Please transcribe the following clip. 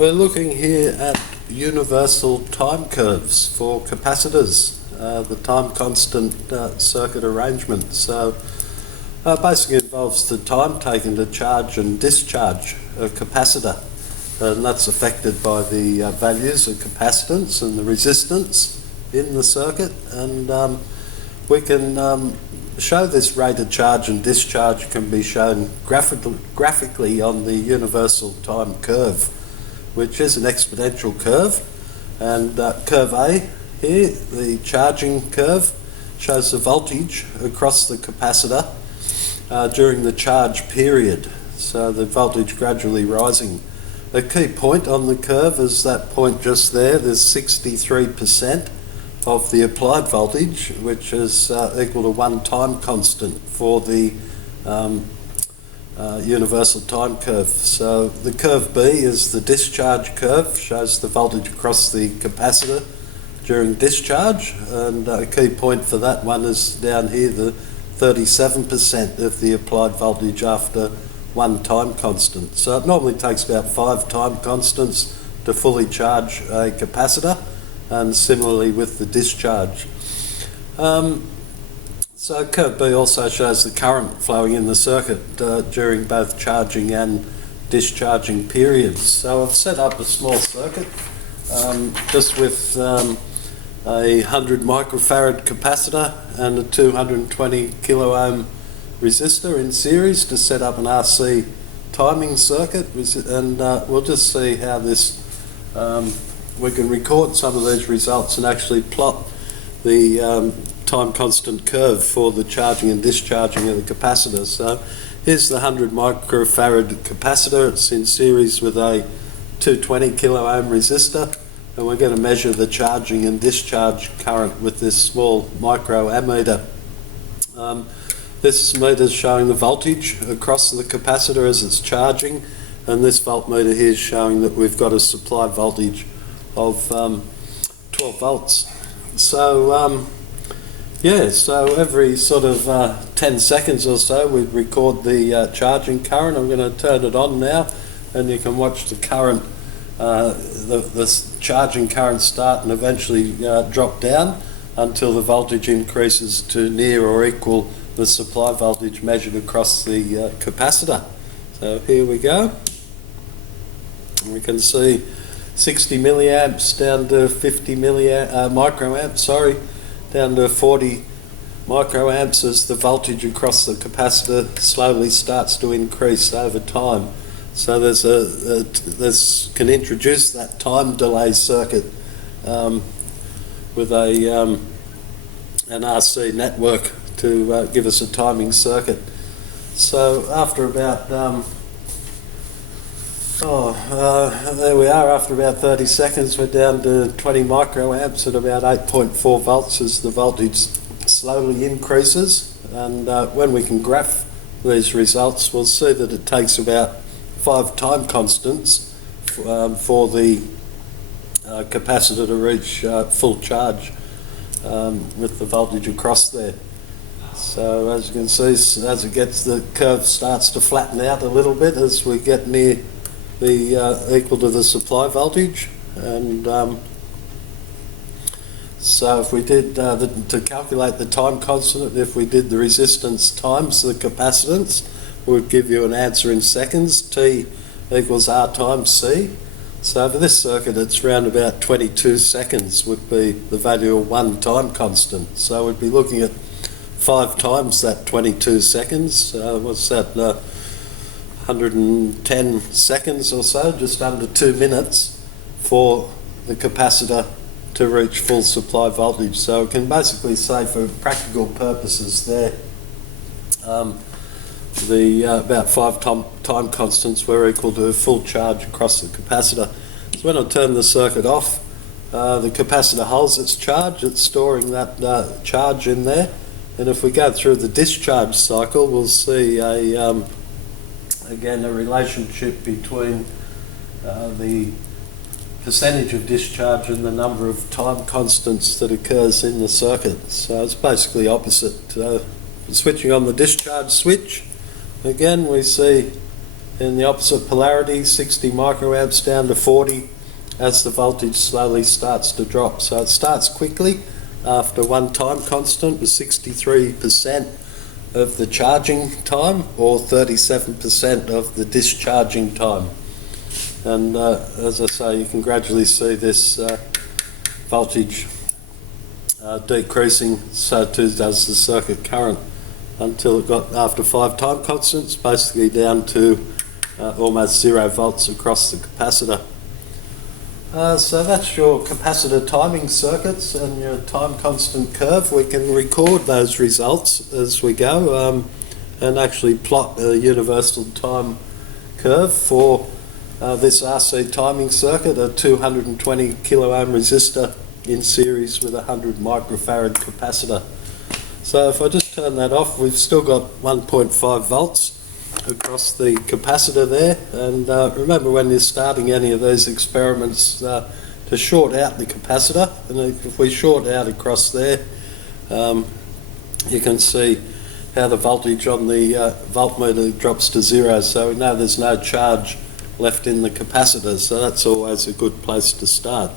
We're looking here at universal time curves for capacitors, the time constant circuit arrangement. So basically involves the time taken to charge and discharge a capacitor, and that's affected by the values of capacitance and the resistance in the circuit. And we can show this rate of charge and discharge can be shown graphically on the universal time curve, which is an exponential curve. And curve A here, the charging curve, shows the voltage across the capacitor during the charge period. So the voltage gradually rising. The key point on the curve is that point just there. There's 63% of the applied voltage, which is equal to one time constant for the universal time curve. So the curve B is the discharge curve, shows the voltage across the capacitor during discharge, and a key point for that one is down here, the 37% of the applied voltage after one time constant. So it normally takes about 5 time constants to fully charge a capacitor, and similarly with the discharge. So curve B also shows the current flowing in the circuit during both charging and discharging periods. So I've set up a small circuit just with a 100 microfarad capacitor and a 220 kilo ohm resistor in series to set up an RC timing circuit, and we'll just see how this we can record some of these results and actually plot the time constant curve for the charging and discharging of the capacitor. So here's the 100 microfarad capacitor. It's in series with a 220 kilo ohm resistor, and we're going to measure the charging and discharge current with this small micro ammeter. This meter is showing the voltage across the capacitor as it's charging, and this voltmeter here is showing that we've got a supply voltage of 12 volts. So so every sort of 10 seconds or so we record the charging current. I'm going to turn it on now, and you can watch the current, the charging current start and eventually drop down until the voltage increases to near or equal the supply voltage measured across the capacitor. So here we go. And we can see 60 milliamps down to 50 microamps, down to 40 microamps as the voltage across the capacitor slowly starts to increase over time. So there's this can introduce that time delay circuit with an RC network to give us a timing circuit. So after about there we are. After about 30 seconds, we're down to 20 microamps at about 8.4 volts as the voltage slowly increases. And when we can graph these results, we'll see that it takes about 5 time constants for the capacitor to reach full charge with the voltage across there. So as you can see, as it gets, the curve starts to flatten out a little bit as we get near the equal to the supply voltage. And so if we did to calculate the time constant, if we did the resistance times the capacitance, it would give you an answer in seconds. T equals R times C. So for this circuit, it's around about 22 seconds would be the value of one time constant. So we'd be looking at 5 times that 22 seconds. What's that? 110 seconds or so, just under 2 minutes for the capacitor to reach full supply voltage. So it can basically say, for practical purposes there, about 5 time constants were equal to full charge across the capacitor. So when I turn the circuit off, the capacitor holds its charge. It's storing that charge in there. And if we go through the discharge cycle, we'll see again a relationship between the percentage of discharge and the number of time constants that occurs in the circuit. So it's basically opposite. Switching on the discharge switch, again we see in the opposite polarity, 60 microamps down to 40 as the voltage slowly starts to drop. So it starts quickly after one time constant with 63% of the charging time or 37% of the discharging time. And as I say, you can gradually see this voltage decreasing, so too does the circuit current, until it got, after 5 time constants, basically down to almost 0 volts across the capacitor. So that's your capacitor timing circuits and your time constant curve. We can record those results as we go and actually plot a universal time curve for this RC timing circuit, a 220 kilo ohm resistor in series with a 100 microfarad capacitor. So if I just turn that off, we've still got 1.5 volts across the capacitor there. And remember, when you're starting any of these experiments, to short out the capacitor, and if we short out across there, you can see how the voltage on the voltmeter drops to 0, so we know there's no charge left in the capacitor, so that's always a good place to start.